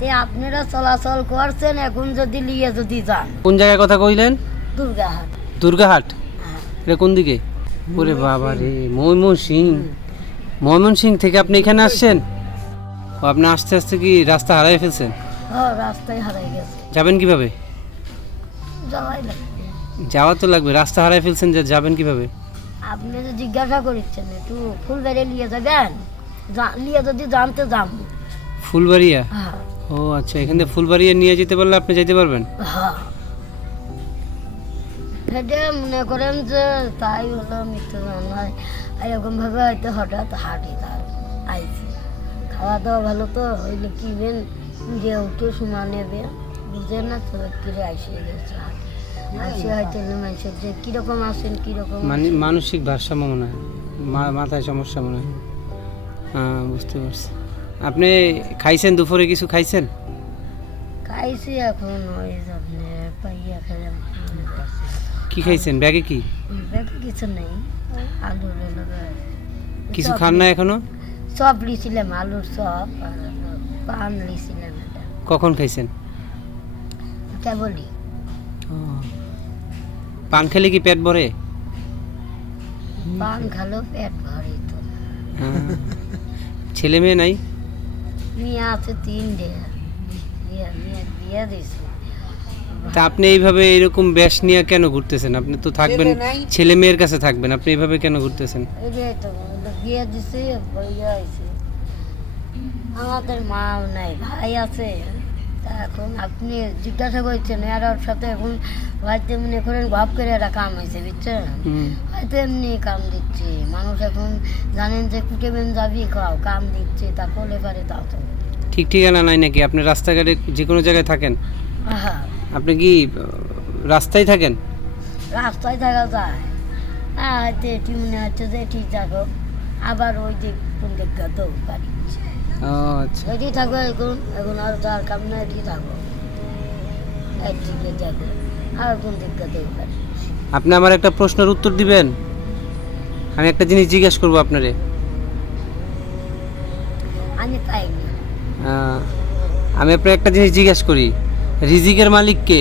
তে আপনারা চলাচল করছেন, এখন যদি লিয়ে যদি যান। কোন জায়গায় কথা কইলেন? দুর্গাহাট। দুর্গাহাট? হ্যাঁ। এটা কোন দিকে? ওরে বাবা রে, ময়মনসিং থেকে আপনি এখানে আসছেন? ও, আপনি আস্তে আস্তে কি রাস্তা হারাই ফেলছেন? রাস্তায় হারাই গেছে। যাবেন কিভাবে? যাওয়াই লাগবে। যাওয়া তো লাগবে, রাস্তা হারাই ফেলছেন, যে যাবেন কিভাবে? আপনি তো জিজ্ঞাসা করছেন একটু ফুলবাড়ি লিয়ে যাবেন, লিয়ে যদি জানতে যাম। ফুলবাড়িয়া? হ্যাঁ। ও আচ্ছা, এখান থেকে ফুলবাড়িয়া নিয়ে যেতে পারলে আপনি যেতে পারবেন? হ্যাঁ, সেটা মনে করেন যে তাই হলো মৃত্যু নয়, এরকম ভাবে হয়তো হঠাৎ হাঁটি তার আইছি। খাওয়া দাওয়া ভালো তো হইলে কিবেন যে উঠে সময় নেবে বুঝে না তো, কিরে আইসে গেছে আসে হয়তো মানুষের যে কিরকম আছেন কিরকম মানে মানসিক ভারসাম্য মনে হয়, মাথায় সমস্যা মনে হয়। হ্যাঁ, বুঝতে পারছি। আপনি খাইছেন? দুপুরে কিছু খাইছেন? খাইছি, এখন ওই আপনি পাইয়া খেলাম। কি খাইছেন? ব্যাগে কি ব্যাগে কিছু নেই, আলুর কিছু খান না এখনো? চপ লিছিলাম, আলুর চপ আর পান লিছিলাম। এটা কখন খাইছেন? কেবলই। পান খেলে কি পেট ভরে? পান খালো পেট ভরে তো। ছেলে মেয়ে নাই? মেয়ে আছে 3টে, বিয়ে দিয়েছে। তা আপনি এইভাবে এরকম ব্যাস নিয়ে কেন ঘুরতেছেন? আপনি তো থাকবেন, ছেলে মেয়ের কাছে থাকবেন, আপনি এইভাবে কেন ঘুরতেছেন? এই যে তো বিয়ে দিছে, বইয়া হয়েছে। আমাদের মাও নাই, ভাই আছে। তা এখন আপনি জিজ্ঞাসা করছেন এর সাথে, এখন হয়তো মনে করেন ভাব করে এরা কাম হয়েছে, বুঝছেন? হয়তো এমনি কাম দিচ্ছে মানুষ। এখন জানেন যে কুটেবেন যাবি খাও, কাম দিচ্ছে, তা করলে পারে তাও তো ঠিক ঠিকানা নাই নাকি? আপনি রাস্তাঘাটে যে কোনো জায়গায় থাকেন? হ্যাঁ, আপনি কি রাস্তায় থাকেন? রাস্তায় থাকা যায়। হ্যাঁ, হয়তো এটি মনে হচ্ছে যে এটি থাকো, আবার ওই যে কোন দিক দৌড় পারি ও আচ্ছা। এটি থাকবো। এখন আর যার কাম না এটি থাকবো, এদিকে যাবো, আর কোন দিক দৌড় পারি। আপনি আমার একটা প্রশ্নের উত্তর দিবেন? আমি একটা জিনিস জিজ্ঞেস করবো আপনারে। আমি পাই না। আমি আপনার একটা জিনিস জিজ্ঞেস করি, রিজিকের মালিক কে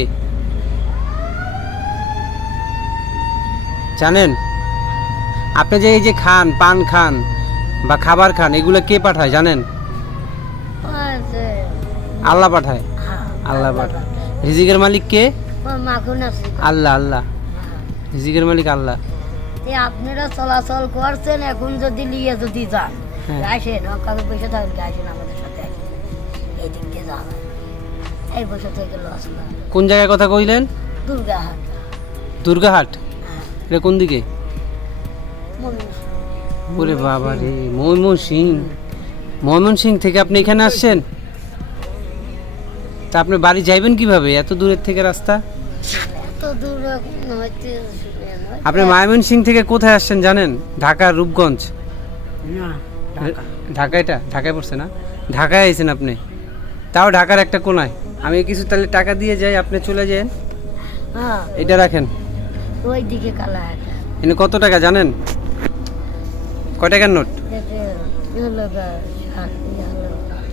জানেন? আপনি যে এই যে খান, পান খান বা খাবার খান, এগুলো কে পাঠায় জানেন? ওই যে, আল্লাহ পাঠায়। হ্যাঁ, আল্লাহ পাঠায়। রিজিকের মালিক কে? ওই মাখন আছে। আল্লাহ। আল্লাহ, হ্যাঁ। রিজিকের মালিক আল্লাহ। তে আপনারা চলাচল করছেন, এখন যদি লিয়ে যদি যান, হ্যাঁ। আসেন কাউকে বসে থাকলে আসেন আমাদের সাথে, আসেন এই দিক দিয়ে যাবেন। এই বসে থেকে লস না। কোন জায়গায় কথা কইলেন? দুর্গাহাট। দুর্গাহাট? হ্যাঁ, এটা কোন দিকে? ময়মনসিংহ। ওরে বাবা রে, ময়মনসিং থেকে আপনি এখানে আসছেন? তা আপনি বাড়ি যাইবেন কিভাবে, এত দূরের থেকে রাস্তা? এত দূর হইতে আপনি ময়মনসিং থেকে কোথায় আসছেন জানেন? ঢাকার রূপগঞ্জ। ঢাকা, এটা ঢাকায় পড়ছে না? ঢাকায় আইছেন আপনি, তাও ঢাকার একটা কোনায়। আমি কিছু তাহলে টাকা দিয়ে যাই, আপনি চলে যান। হ্যাঁ, এটা রাখেন। ওই দিকে কালা হাটা। এনে কত টাকা জানেন? কয় টাকার নোট?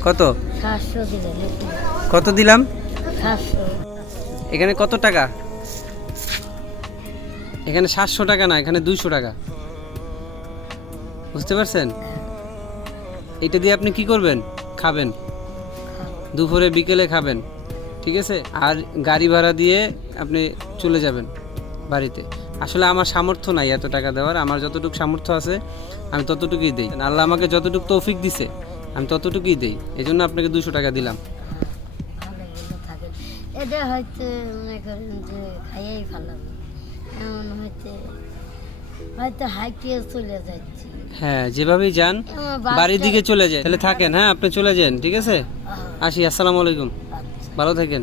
কত? 700 দিলেন। কত দিলাম? 700। এখানে কত টাকা? এখানে 700 টাকা না, এখানে 200 টাকা। বুঝতে পারছেন? এটা দিয়ে আপনি কি করবেন? খাবেন, দুপুরে বিকেলে খাবেন, ঠিক আছে? আর গাড়ি ভাড়া দিয়ে আপনি চলে যাবেন বাড়িতে। আসলে আমার সামর্থ্য নাই এত টাকা দেওয়ার, আমার যতটুকু সামর্থ্য আছে আমি ততটুকুই দেই। আল্লাহ আমাকে যতটুকু তৌফিক দিছে আমি ততটুকুই দেই, এই জন্য আপনাকে 200 টাকা দিলাম। এটা হয়তো মনে করেন যে খাইয়েই ফেলাম, এমন হয়তো হয়তো হাইটিয়ে চলে যাচ্ছি। হ্যাঁ, যেভাবেই যান বাড়ির দিকে চলে যায়, তাহলে থাকেন। হ্যাঁ, আপনি চলে যান, ঠিক আছে? আসি, আসসালামু আলাইকুম, ভালো থাকেন।